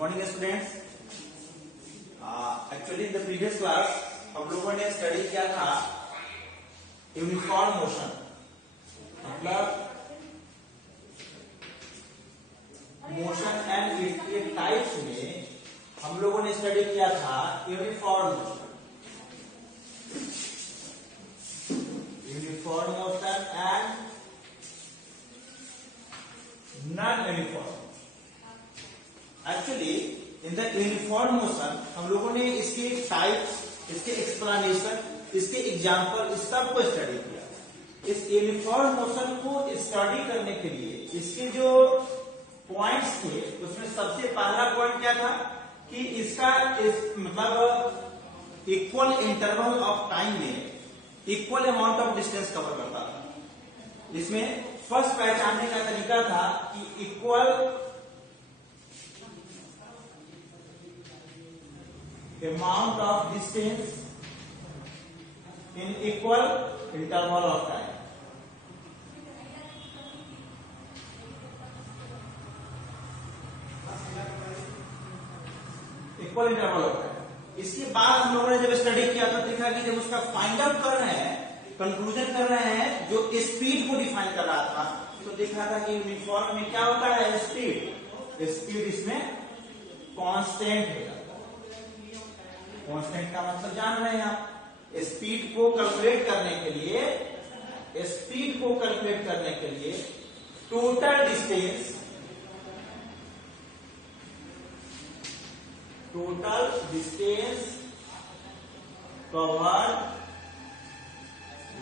Morning students. Actually in the previous class हम लोगों ने स्टडी किया था यूनिफॉर्म मोशन, मतलब मोशन एंड इट्स टाइप्स में हम लोगों ने स्टडी किया था uniform motion, and non uniform. Actually in the uniform motion हम लोगों ने इसके टाइप्स, इसके एक्सप्लेनेशन, इसके एग्जाम्पल, इस सब को स्टडी किया। इस यूनिफॉर्म मोशन को स्टडी करने के लिए इसके जो पॉइंट्स थे उसमें सबसे पहला पॉइंट क्या था कि इसका मतलब इक्वल इंटरवल ऑफ टाइम में equal amount of distance cover करता था। इसमें फर्स्ट पहचानने का तरीका था कि equal amount of distance in equal interval of time। Equal interval of time. इसके बाद हम लोगों ने जब स्टडी किया तो देखा कि जब उसका फाइंड आउट कर रहे हैं, कंक्लूजन कर रहे हैं, जो स्पीड को डिफाइन कर रहा था, तो देखा था कि यूनिफॉर्म में क्या होता है, स्पीड इसमें कांस्टेंट है। कांस्टेंट का मतलब जान रहे हैं आप। स्पीड को कैलकुलेट करने के लिए, total distance covered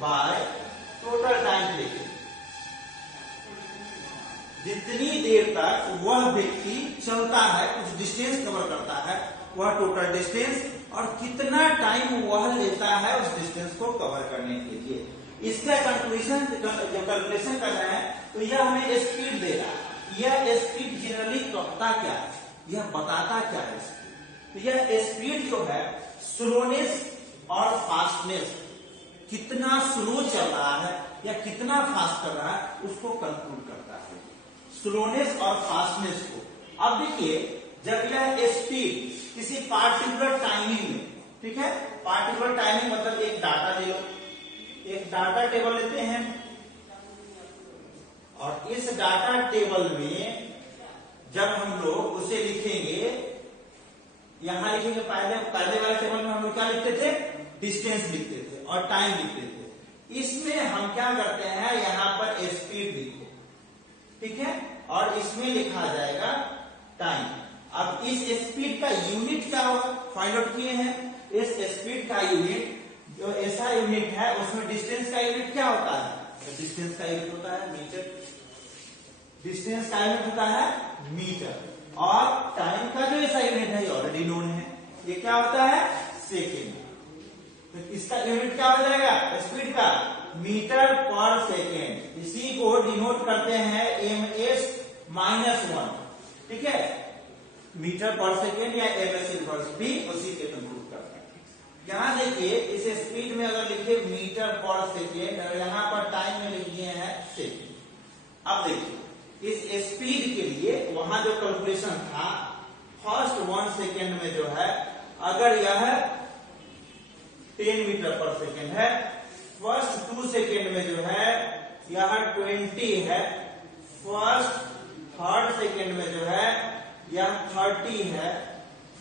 by total time taken, जितनी देर तक वह व्यक्ति चलता है, कुछ डिस्टेंस कवर करता है, वह टोटल डिस्टेंस, और कितना टाइम वह लेता है उस डिस्टेंस को कवर करने के लिए। इसका कंक्लूजन जब कैलकुलेशन कर रहे हैं तो यह हमें स्पीड दे रहा है। यह स्पीड जनरली कहता क्या है, यह बताता क्या है स्पीड। तो यह स्पीड जो है स्लोनेस और फास्टनेस, कितना स्लो चल रहा है या कितना फास्ट कर रहा है, उसको कंक्लूड करता है, स्लोनेस और फास्टनेस को। अब देखिए, जब यह स्पीड किसी पार्टिकुलर टाइमिंग में, ठीक है, पार्टिकुलर टाइमिंग मतलब एक डाटा ले लो, एक डाटा टेबल लेते हैं, और इस डाटा टेबल में जब हम लोग उसे लिखेंगे, यहां लिखेंगे, पहले वाले टेबल में हम लोग क्या लिखते थे, डिस्टेंस लिखते थे और टाइम लिखते थे। इसमें हम क्या करते हैं, यहां पर स्पीड लिखो, ठीक है, और इसमें लिखा जाएगा टाइम। अब इस स्पीड का यूनिट क्या होगा, फाइंड आउट किए हैं। इस स्पीड का यूनिट जो ऐसा यूनिट है, उसमें डिस्टेंस का यूनिट क्या होता है, तो डिस्टेंस का यूनिट होता है मीटर, डिस्टेंस का यूनिट होता है मीटर, और टाइम का जो ऐसा यूनिट है ये ऑलरेडी नोन है, ये क्या होता है, सेकेंड। तो इसका यूनिट क्या हो जाएगा स्पीड का, मीटर पर सेकेंड। इसी को डिनोट करते हैं ms-1, ठीक है, मीटर पर सेकेंड या ms भी उसी के कंक्लूड करते हैं। यहां देखिए, इस स्पीड में अगर लिखे मीटर पर सेकेंड और यहां पर टाइम में लिख दिए हैं सेकेंड। अब देखिए, इस स्पीड के लिए वहां जो कैलकुलेशन था, फर्स्ट 1 सेकेंड में जो है, अगर यह 10 मीटर पर सेकेंड है, फर्स्ट 2 सेकेंड में जो है यह 20 है, फर्स्ट 3rd सेकेंड में जो है यह 30 है,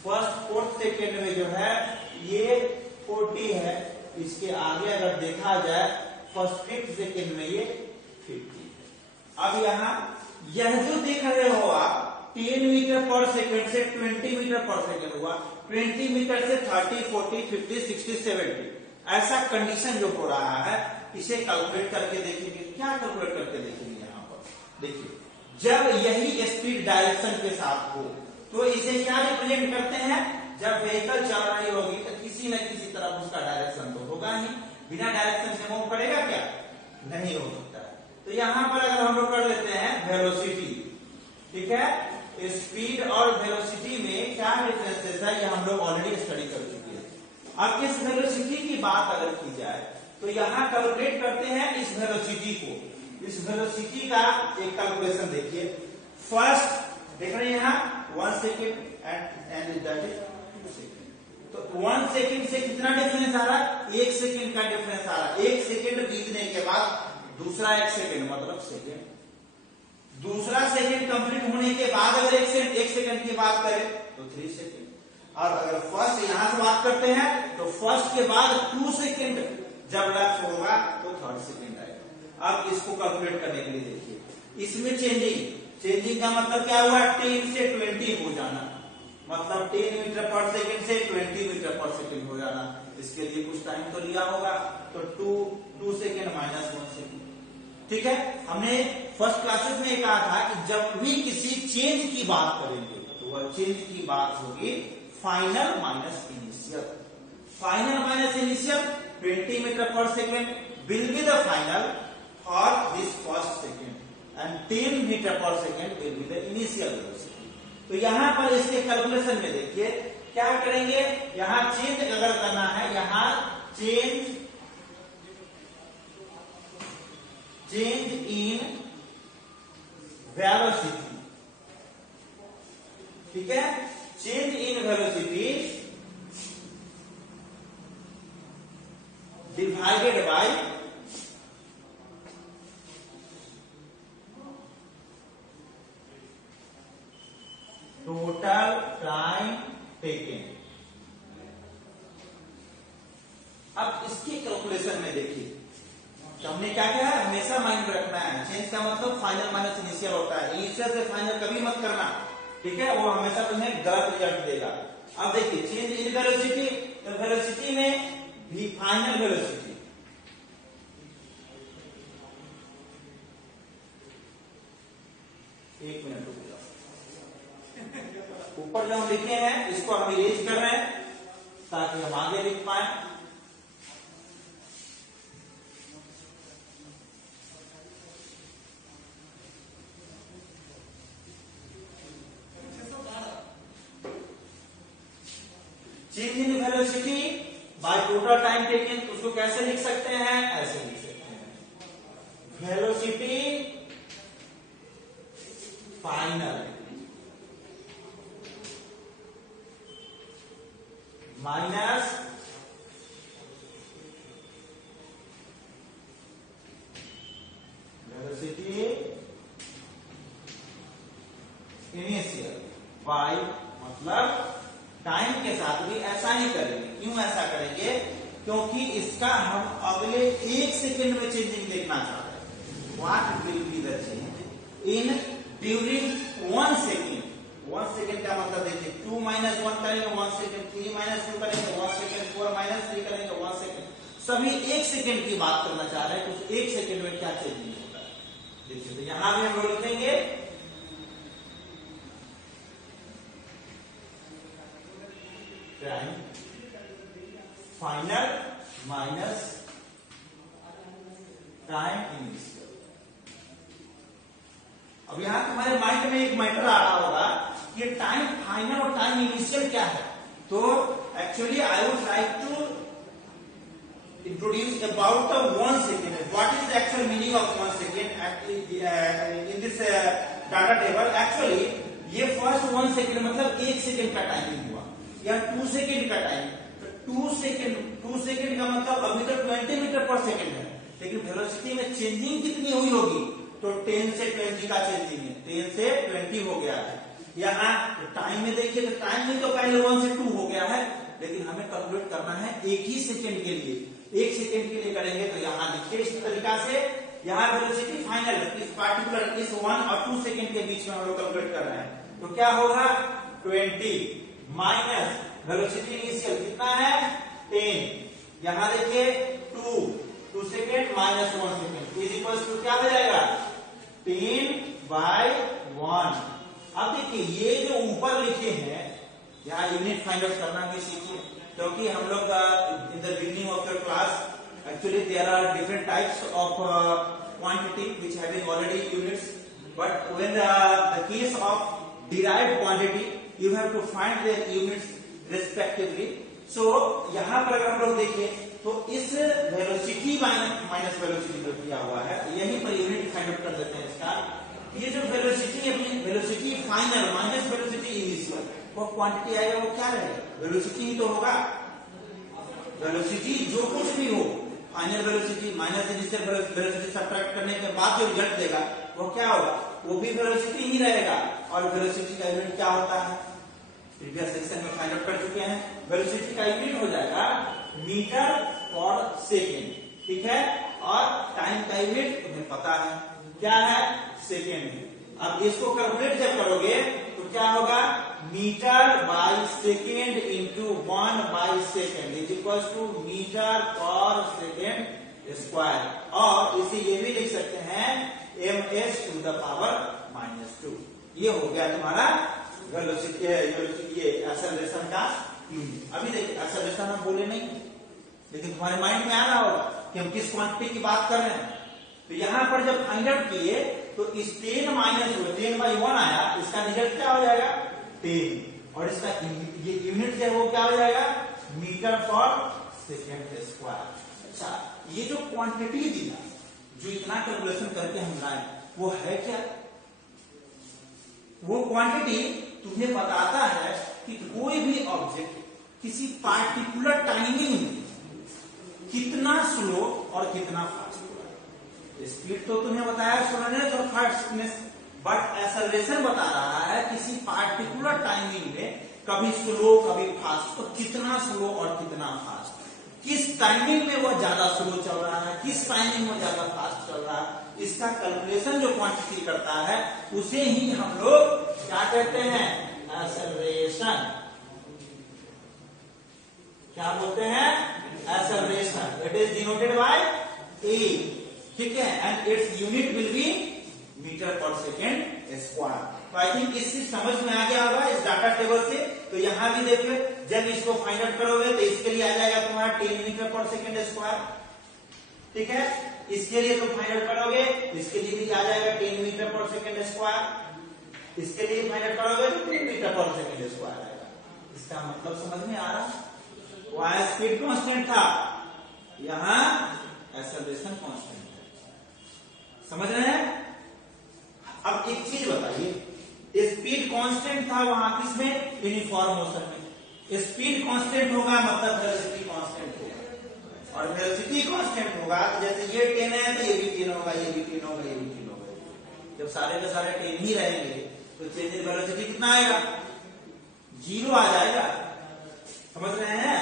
फर्स्ट 4th सेकेंड में जो है ये 40 है। इसके आगे अगर देखा जाए, फर्स्ट 5th सेकेंड में ये 50। अब यहां यह जो देख रहे हो आप, 10 मीटर पर सेकेंड से 20 मीटर पर सेकेंड हुआ, 20 मीटर से 30, 40, 50, 60, 70, ऐसा कंडीशन जो हो रहा है, इसे कैलकुलेट करके देखेंगे। क्या कैलकुलेट करके देखेंगे, यहां पर देखिए, जब यही स्पीड डायरेक्शन के साथ हो तो इसे क्या रिप्रेजेंट करते हैं, जब व्हीकल चल रही होगी तो किसी न किसी तरफ उसका डायरेक्शन तो होगा ही, बिना डायरेक्शन से मूव करेगा क्या, नहीं हो सकता है। तो यहां पर अगर हम लोग कर लेते हैं वेलोसिटी, ठीक है, स्पीड और वेलोसिटी में क्या डिफरेंसेस है, ये हम लोग ऑलरेडी स्टडी कर चुके हैं। अब इस वेलोसिटी की बात अगर की जाए तो यहां कैलकुलेट करते हैं इस वेलोसिटी को। इस वेलोसिटी का एक कैलकुलेशन देखिए, फर्स्ट देख रहे हैं यहां 1 सेकेंड दैट इज 2 सेकेंड। तो 1 सेकेंड से कितना डिफरेंस आ रहा है? 1 सेकेंड का डिफरेंस आ रहा है। 1 सेकेंड बीतने के बाद दूसरा 1 सेकेंड मतलब सेकेंड, दूसरा सेकेंड कंप्लीट होने के बाद अगर 1 सेकेंड की बात करें तो 3 सेकेंड। और अगर फर्स्ट यहां से बात करते हैं तो फर्स्ट के बाद 2 सेकेंड जब लैप्स होगा तो 3rd सेकेंड आएगा। अब इसको कैलकुलेट करने के लिए देखिए, इसमें चेंजिंग का मतलब क्या हुआ? 10 से 20 हो जाना, मतलब 10 मीटर पर सेकेंड से 20 मीटर पर सेकेंड हो जाना। इसके लिए कुछ टाइम तो लिया होगा, तो 2 सेकेंड माइनस 1 सेकेंड। ठीक है, हमने फर्स्ट क्लासेस में कहा था कि जब भी किसी चेंज की बात करेंगे तो वह चेंज की बात होगी final minus initial. Final minus initial 20 metre per second will be the final for this first second and 10 metre per second will be the initial velocity. तो यहां पर इसके कैलकुलेशन में देखिए क्या करेंगे, यहां चेंज अगर करना है, यहां चेंज इन वेलोसिटी, ठीक है, change in velocity divided by total time taken. अब इसकी कैलकुलेशन में देखिए, तो हमने क्या किया है, हमेशा माइंड में रखना है चेंज का मतलब फाइनल माइनस इनिशियल होता है। इनिशियल से फाइनल कभी मत करना, ठीक है, वो हमेशा तुम्हें गलत रिजल्ट देगा। अब देखिए चेंज इन वेलोसिटी, तो वेलोसिटी में भी फाइनल वेलोसिटी, एक मिनट ऊपर जो हम लिखे हैं इसको हम इरेज कर रहे हैं ताकि हम आगे लिख पाए। Change in velocity by total time taken, उसको कैसे लिख सकते हैं? ऐसे लिख सकते हैं, velocity final minus velocity initial by, मतलब टाइम के साथ भी ऐसा ही करेंगे। क्यों ऐसा करेंगे? क्योंकि इसका हम अगले 1 सेकेंड में चेंजिंग देखना चाहते हैं। What will be the change in during 1 second. 1 second का मतलब देखिए 2 माइनस 1 करेंगे 1 सेकेंड, 3 माइनस 2 करेंगे 1 सेकेंड, 4 माइनस 3 करेंगे 1 सेकेंड। सभी 1 सेकेंड की बात करना चाह रहे हैं, तो 1 सेकेंड में क्या चेंजिंग होता है देखिए। तो यहां भी हम लिखेंगे time final minus time initial. अब यहां तुम्हारे माइंड में एक मैटर आ रहा होगा कि टाइम फाइनल और टाइम इनिशियल क्या है। तो actually I would like to introduce about the 1 second. What is the actual meaning of 1 second in this data table. Actually ये फर्स्ट 1 सेकेंड मतलब 1 सेकेंड का टाइमिंग हुआ, या 2 सेकेंड का टाइम। तो 2 सेकेंड का मतलब अभी तो 20 मीटर पर सेकेंड है, लेकिन वेलोसिटी में चेंजिंग कितनी हुई होगी? तो 10 से 20 का चेंजिंग है, 10 से 20 हो गया है। यहाँ टाइम में देखिए तो टाइम में तो पहले 1 से 2 हो गया है, लेकिन हमें कैलकुलेट करना है 1 ही सेकेंड के लिए। 1 सेकेंड के लिए करेंगे तो यहाँ देखिए इस तरीका से, यहाँ वेलोसिटी फाइनल इस पार्टिकुलर इस 1 और 2 सेकेंड के बीच में हम लोग कैलकुलेट कर रहे हैं। तो क्या होगा? 20 माइनस वेलोसिटी इनिशियल कितना है? 10। यहाँ देखिए 2 second minus 1 second is equal to क्या हो जाएगा? 10/1। अब देखिए ये जो ऊपर लिखे हैं यहाँ यूनिट फाइंड आउट करना भी सीखिए, क्योंकि हम लोग in the beginning of your class actually there are different types of quantity which having already units, but when the case of derived quantity you have to find their units respectively. So यहां पर अगर हम लोग देखें तो इस velocity minus velocity जो किया हुआ है यहीं पर यूनिट फाइंड आउट कर देते हैं इसका। ये जो वेलोसिटी अपनी velocity final minus velocity initial, वो क्वांटिटी आएगा वो क्या रहेगा, वेलोसिटी ही तो होगा। वेलोसिटी जो कुछ भी हो, final velocity minus initial velocity subtract करने के बाद जो रिजल्ट देगा वो क्या होगा, वो भी वेलोसिटी ही रहेगा। और वेलोसिटी का यूनिट क्या होता है, प्रीवियस सेक्शन में फाइंड आउट कर चुके हैं। वेलोसिटी का यूनिट हो जाएगा मीटर पर सेकेंड, ठीक है। और टाइम का यूनिट तुम्हें पता है क्या है, सेकेंड। अब इसको कैलकुलेट जब करोगे तो क्या होगा, metre by second into 1 by second is equal to metre per second square. और इसे ये भी लिख सकते हैं ms टू द पावर -2। ये हो गया तुम्हारा वेलोसिटी, ये एक्सेलरेशन का यूनिट। अभी देखिए एक्सेलरेशन हम बोले नहीं, लेकिन तुम्हारे माइंड में आ रहा होगा कि हम किस क्वांटिटी की बात कर रहे हैं। तो यहां पर जब फाइंड आउट किए तो इस 10 माइनस 10/1 आया, इसका रिजल्ट क्या हो जाएगा 10, और इसका ये यूनिट जो है वो क्या हो जाएगा, मीटर पर सेकेंड स्क्वायर। अच्छा, ये जो क्वांटिटी दिया, जो इतना कैलकुलेशन करके हम लाए, वो है क्या, वो क्वांटिटी तुम्हें बताता है कि कोई भी ऑब्जेक्ट किसी पार्टिकुलर टाइमिंग में कितना स्लो और कितना फास्ट हो रहा है। स्पीड तो तुम्हें बताया स्लोनेस और फास्टनेस, बट एक्सेलरेशन बता रहा है किसी पार्टिकुलर टाइमिंग में कभी स्लो कभी फास्ट, तो कितना स्लो और कितना फास्ट, किस टाइमिंग में वो ज्यादा स्लो चल रहा है, किस टाइमिंग में ज्यादा फास्ट चल रहा है। इसका कैलकुलेशन जो क्वांटिटी करता है उसे ही हम लोग क्या कहते हैं, एक्सेलरेशन। क्या बोलते हैं, acceleration. It is denoted by A, ठीक है, and its unit will be metre per second square. तो आई थिंक इससे समझ में आ गया होगा इस डाटा टेबल से। तो यहां भी देखिए, जब इसको फाइंड आउट करोगे तो इसके लिए आ जाएगा तुम्हारा 10 मीटर पर सेकेंड स्क्वायर, ठीक है। इसके लिए तुम फाइंड आउट करोगे, इसके लिए भी आ जाएगा 10 मीटर पर सेकेंड स्क्वायर। इसके लिए फाइंड आउट करोगे तो 10 मीटर पर सेकेंड स्क्वायर आएगा। इसका मतलब समझ में आ रहा, वहां स्पीड कांस्टेंट था, यहां एक्सेलरेशन कांस्टेंट है। समझ रहे हैं। अब एक चीज बताइए, स्पीड कांस्टेंट था वहां किसमें, यूनिफॉर्म मोशन में। स्पीड कांस्टेंट होगा मतलब वेलोसिटी कांस्टेंट होगा, और वेलोसिटी कांस्टेंट होगा तो जैसे ये 10 है तो ये भी 10 होगा, ये भी 10 होगा, ये भी 10 होगा। जब सारे के सारे 10 ही रहेंगे तो चेंज इन वेलोसिटी कितना आएगा, 0 आ जाएगा। समझ रहे हैं।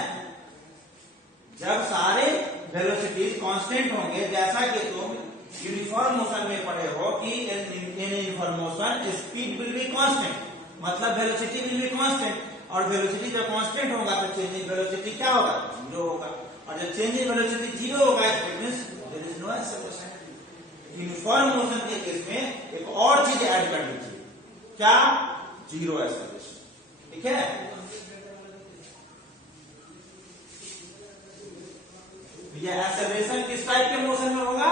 जब सारे वेलोसिटी कांस्टेंट होंगे, जैसा कि तुम यूनिफॉर्म मोशन में पढ़े हो कि in uniform motion speed will be constant, मतलब वेलोसिटी विल बी कांस्टेंट, और वेलोसिटी जब कांस्टेंट होगा तो चेंज इन वेलोसिटी क्या होगा, 0 होगा। और जब चेंज इन वेलोसिटी 0 होगा it means there is no acceleration. Uniform motion के केस में एक और चीज ऐड कर लीजिए, क्या, 0 एक्सेलरेशन, ठीक है। ये एक्सेलरेशन किस टाइप के मोशन में होगा,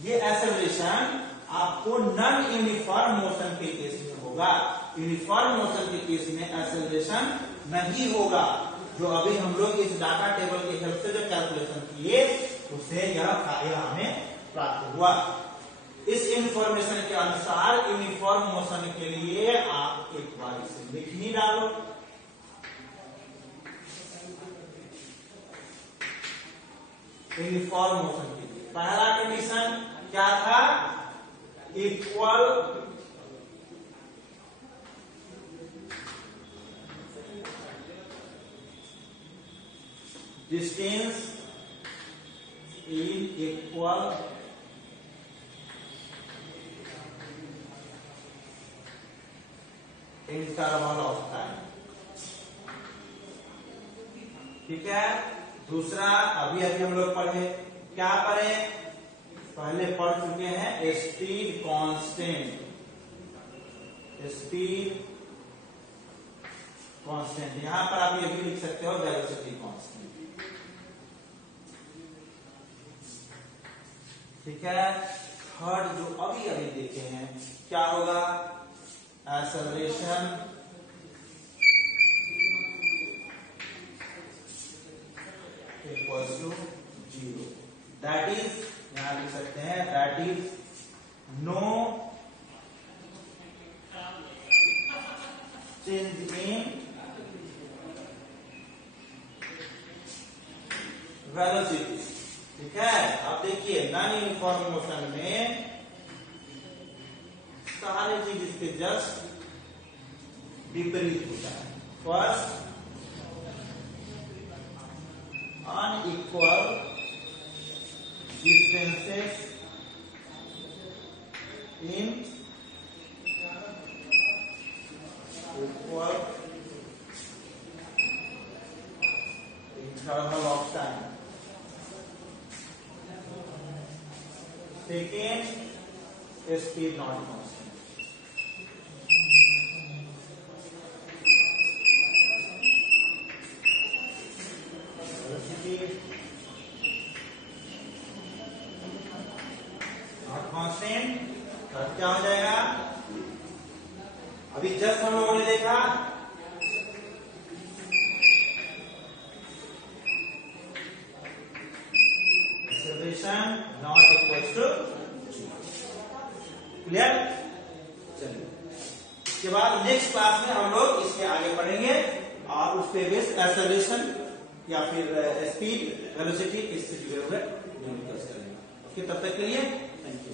ये एक्सेलरेशन आपको नॉन यूनिफॉर्म मोशन के केस में होगा। यूनिफॉर्म मोशन के केस में एक्सेलरेशन नहीं होगा। जो अभी हम लोग इस डाटा टेबल की हेल्प से जो कैलकुलेशन किए उससे यह हमें प्राप्त हुआ। इस इंफॉर्मेशन के अनुसार यूनिफॉर्म मोशन के लिए आप एक बार इसे लिख ही डालो। यूनिफॉर्म मोशन के लिए पहला कंडीशन क्या था, equal distance in equal interval of time, ठीक है। दूसरा अभी हम लोग पढ़े, क्या पढ़े, पहले पढ़ चुके हैं स्पीड कांस्टेंट। स्पीड कांस्टेंट, यहां पर आप ये भी लिख सकते हो वेलोसिटी कांस्टेंट, ठीक है। थर्ड जो अभी देखे हैं क्या होगा, acceleration equals to 0, that is, यहां लिख सकते हैं that is no change in velocity. ठीक है, अब देखिए नॉन यूनिफॉर्म मोशन में सारे चीज इसके जस्ट विपरीत होता है। First, unequal distances in equal interval of time. Second, speed not constant. Velocity not constant, तब क्या हो जाएगा? अभी जस्ट हम लोगों ने देखा acceleration not equals to clear. चलिए, इसके बाद नेक्स्ट क्लास में हम लोग इसके आगे पढ़ेंगे और उस पे बेस एक्सेलरेशन या फिर स्पीड वेलोसिटी इससे जुड़े हुए डिस्कस करेंगे। ओके, तब तक के लिए थैंक यू।